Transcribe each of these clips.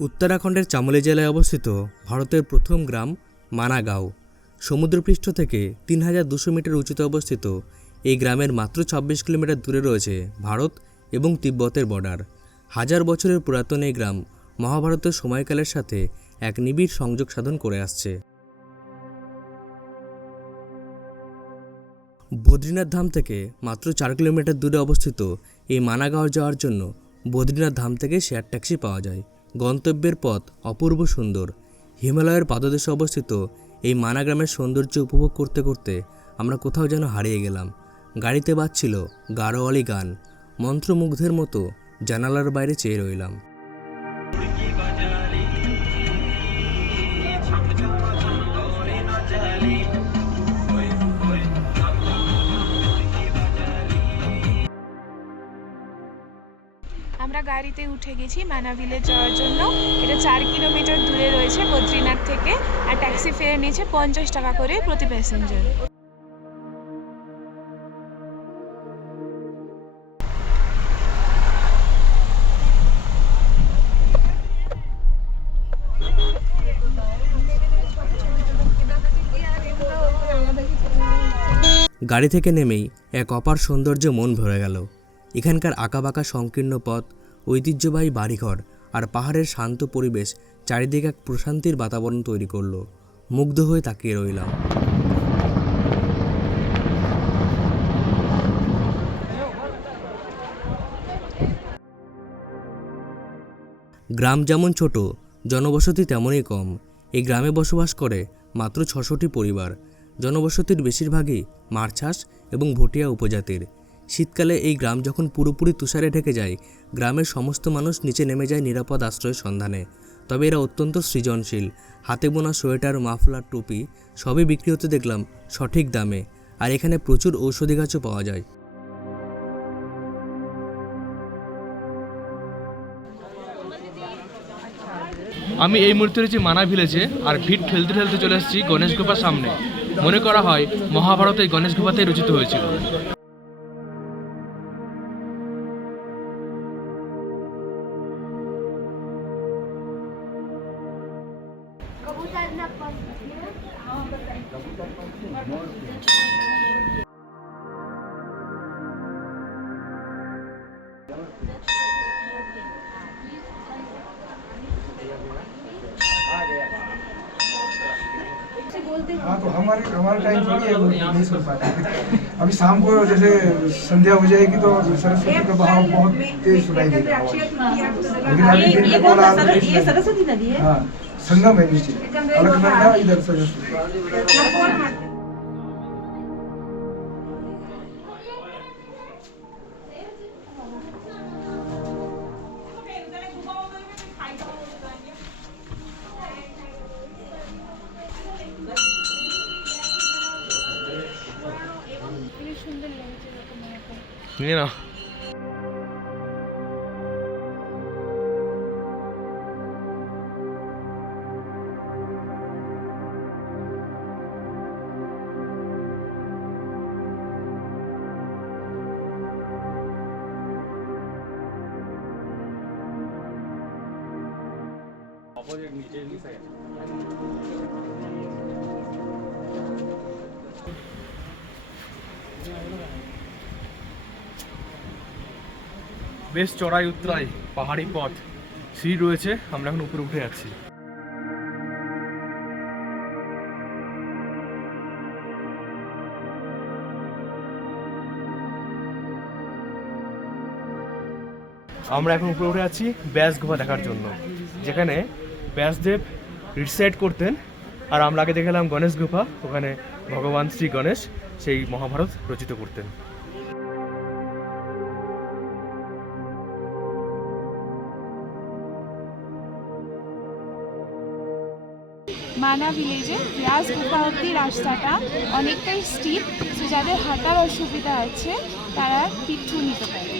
উত্তরাখণ্ডের চামোলি জেলায় অবস্থিত ভারতের প্রথম গ্রাম মানাগাঁও। সমুদ্রপৃষ্ঠ থেকে তিন হাজার দুশো মিটার উঁচুতে অবস্থিত এই গ্রামের মাত্র ছাব্বিশ কিলোমিটার দূরে রয়েছে ভারত এবং তিব্বতের বর্ডার। হাজার বছরের পুরাতন এই গ্রাম মহাভারতের সময়কালের সাথে এক নিবিড় সংযোগ সাধন করে আসছে। বদ্রীনাথ ধাম থেকে মাত্র চার কিলোমিটার দূরে অবস্থিত এই মানাগাঁও যাওয়ার জন্য বদ্রীনাথ ধাম থেকে শেয়ার ট্যাক্সি পাওয়া যায়। গন্তব্যের পথ অপূর্ব সুন্দর। হিমালয়ের পাদদেশে অবস্থিত এই মানা গ্রামের সৌন্দর্য উপভোগ করতে করতে আমরা কোথাও যেন হারিয়ে গেলাম। গাড়িতে বাজছিল গাঢ়ওয়ালি গান মন্ত্রমুগ্ধের মতো জানালার বাইরে চেয়ে রইলাম। গাড়িতে উঠে গেছি, মানা ভিলেজ যাওয়ার জন্য। এটা চার কিলোমিটার দূরে রয়েছে বদ্রীনাথ থেকে, আর ট্যাক্সি ফেয়ার নিয়েছে পঞ্চাশ টাকা করে প্রতি প্যাসেঞ্জার গাড়ি থেকে নেমেই এক অপার সৌন্দর্য মন ভরে গেল। এখানকার আঁকাবাঁকা সংকীর্ণ পথ ঐতিহ্যবাহী বাড়িঘর আর পাহাড়ের শান্ত পরিবেশ চারিদিকে এক প্রশান্তির বাতাবরণ তৈরি করল। মুগ্ধ হয়ে তাকিয়ে রইলাম। গ্রাম যেমন ছোট, জনবসতি তেমনই কম। এই গ্রামে বসবাস করে মাত্র ছশোটি পরিবার। জনবসতির বেশিরভাগই মারছাস এবং ভুটিয়া উপজাতির। শীতকালে এই গ্রাম যখন পুরোপুরি তুষারে ঢেকে যায়, গ্রামের সমস্ত মানুষ নিচে নেমে যায় নিরাপদ আশ্রয়ের সন্ধানে। তবে এরা অত্যন্ত সৃজনশীল। হাতে বোনা সোয়েটার, মাফলার, টুপি সবই বিক্রি হতে দেখলাম সঠিক দামে। আর এখানে প্রচুর ঔষধি গাছও পাওয়া যায়। আমি এই মুহূর্তে রয়েছি মানা ভিলেজে, আর ভিড় ঠেলতে ঠেলতে চলে এসেছি গণেশ গোপার সামনে। মনে করা হয় মহাভারত গণেশ গোপাতেই রচিত হয়েছিল। हाँ तो हमारे हमारा टाइम थोड़ी है नहीं सुन पाते अभी शाम को जैसे संध्या हो जाएगी तो सरस्वती का बहाव बहुत तेज सुनाई देगा। लेकिन अभी दिन में ये सरस्वती नदी है? हाँ। संगम है नीचे अलकनंदा इधर सरस्वती নিয়ে নাও বেশ চড়াই উতরাই, পাহাড়ি পথ। সিঁড়ি রয়েছে, আমরা এখন উপরে উঠে যাচ্ছি। আমরা এখন উপরে উঠে আছি ব্যাস গুহা দেখার জন্য, যেখানে ব্যাসদেব রিসাইড করতেন। আর আমরা আগে দেখলাম গণেশ গুহা ওখানে ভগবান শ্রী গণেশ সেই মহাভারত রচিত করতেন। মানা ভিলেজে ব্যাস গুহা অব্দি রাস্তাটা অনেকটাই স্টিপ তো যাদের হাঁটার অসুবিধা আছে, তারা পিঠু নিতে পারে।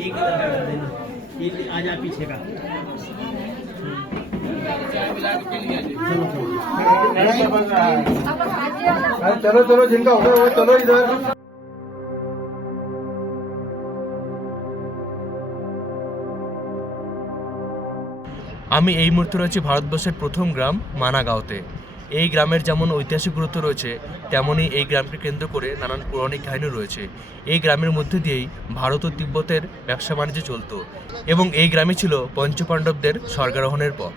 एक आ जा पीछे का चलो चलो जिनका होगा वो चलो इधर। আমি এই মুহূর্তে রয়েছি ভারতবর্ষের প্রথম গ্রাম মানাগাঁওতে। এই গ্রামের যেমন ঐতিহাসিক গুরুত্ব রয়েছে তেমনই এই গ্রামকে কেন্দ্র করে নানান পৌরাণিক কাহিনী রয়েছে। এই গ্রামের মধ্যে দিয়েই ভারত ও তিব্বতের ব্যবসা বাণিজ্য চলত এবং এই গ্রামে ছিল পঞ্চপাণ্ডবদের স্বর্গারোহণের পথ।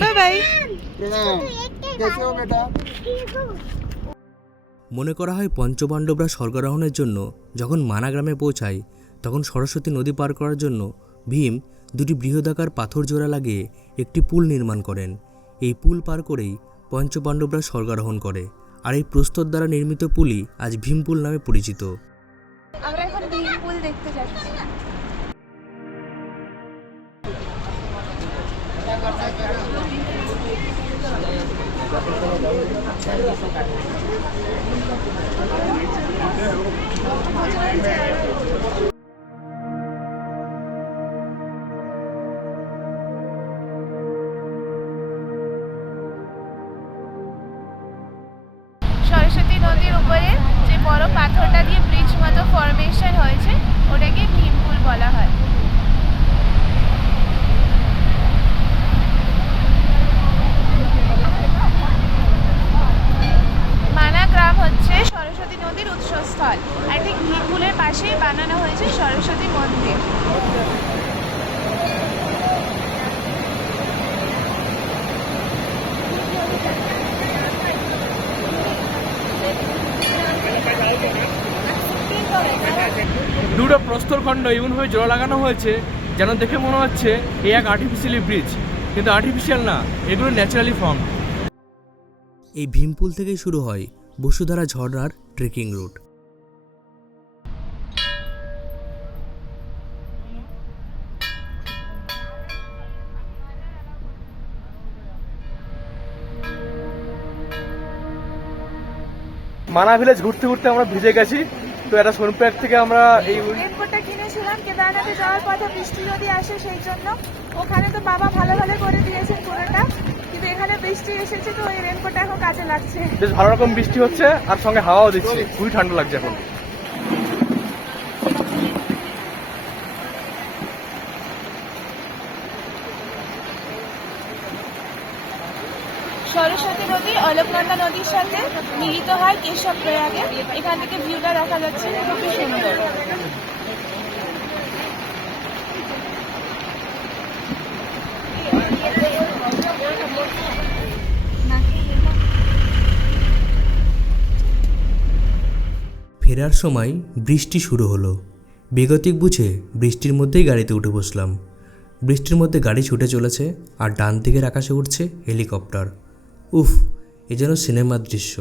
বাই বাই মনে করা হয় পঞ্চপাণ্ডবরা স্বর্গারোহণের জন্য যখন মানা গ্রামে পৌঁছায় তখন সরস্বতী নদী পার করার জন্য ভীম দুটি বৃহদাকার পাথর জোড়া লাগিয়ে একটি পুল নির্মাণ করেন। এই পুল পার করেই পঞ্চপাণ্ডবরা স্বর্গারোহণ করে। আর এই প্রস্তর দ্বারা নির্মিত পুলই আজ ভীমপুল নামে পরিচিত। আমরা এখন দেখতে যাচ্ছি। ফরমেশন হয়েছে ওটাকে ভীমকুল বলা হয় মানা গ্রাম হচ্ছে সরস্বতী নদীর উৎসস্থল আর ঠিক ভীমপুলের পাশেই বানানো হয়েছে সরস্বতী মন্দির দুটো প্রস্তরখণ্ড এমনভাবে জোড়া লাগানো হয়েছে যেন দেখে মনে হচ্ছে এ এক আর্টিফিশিয়ালি ব্রিজ কিন্তু আর্টিফিশিয়াল না এগুলো ন্যাচারালি ফর্ম এই ভীমপুল থেকেই শুরু হয় বসুধারা ঝর্ণার ট্রেকিং রুট মানা ভিলেজ ঘুরতে ঘুরতে আমরা ভিজে গেছি। তো এটা সোনপেট থেকে আমরা এই রেনকোটটা কিনেছিলাম কেদারনাথে যাওয়ার পথে বৃষ্টি যদি আসে সেই জন্য। ওখানে তো বাবা ভালো ভালো করে দিয়েছেন পুরোটা কিন্তু এখানে বৃষ্টি এসেছে তো এই রেনকোটটা এখন কাজে লাগছে। বেশ ভালো রকম বৃষ্টি হচ্ছে আর সঙ্গে হাওয়াও দিচ্ছে। খুবই ঠান্ডা লাগছে এখন। সরস্বতী নদী অলকনন্দা নদীর সাথে মিলিত হয় কেশব প্রয়াগে। এখান থেকে ভিউটা দেখা যাচ্ছে, খুবই সুন্দর। ফেরার সময় বৃষ্টি শুরু হলো। বেগতিক বুঝে বৃষ্টির মধ্যেই গাড়িতে উঠে বসলাম। বৃষ্টির মধ্যে গাড়ি ছুটে চলেছে আর ডান দিকের আকাশে উঠছে হেলিকপ্টার। উফ এ যেন সিনেমার দৃশ্য।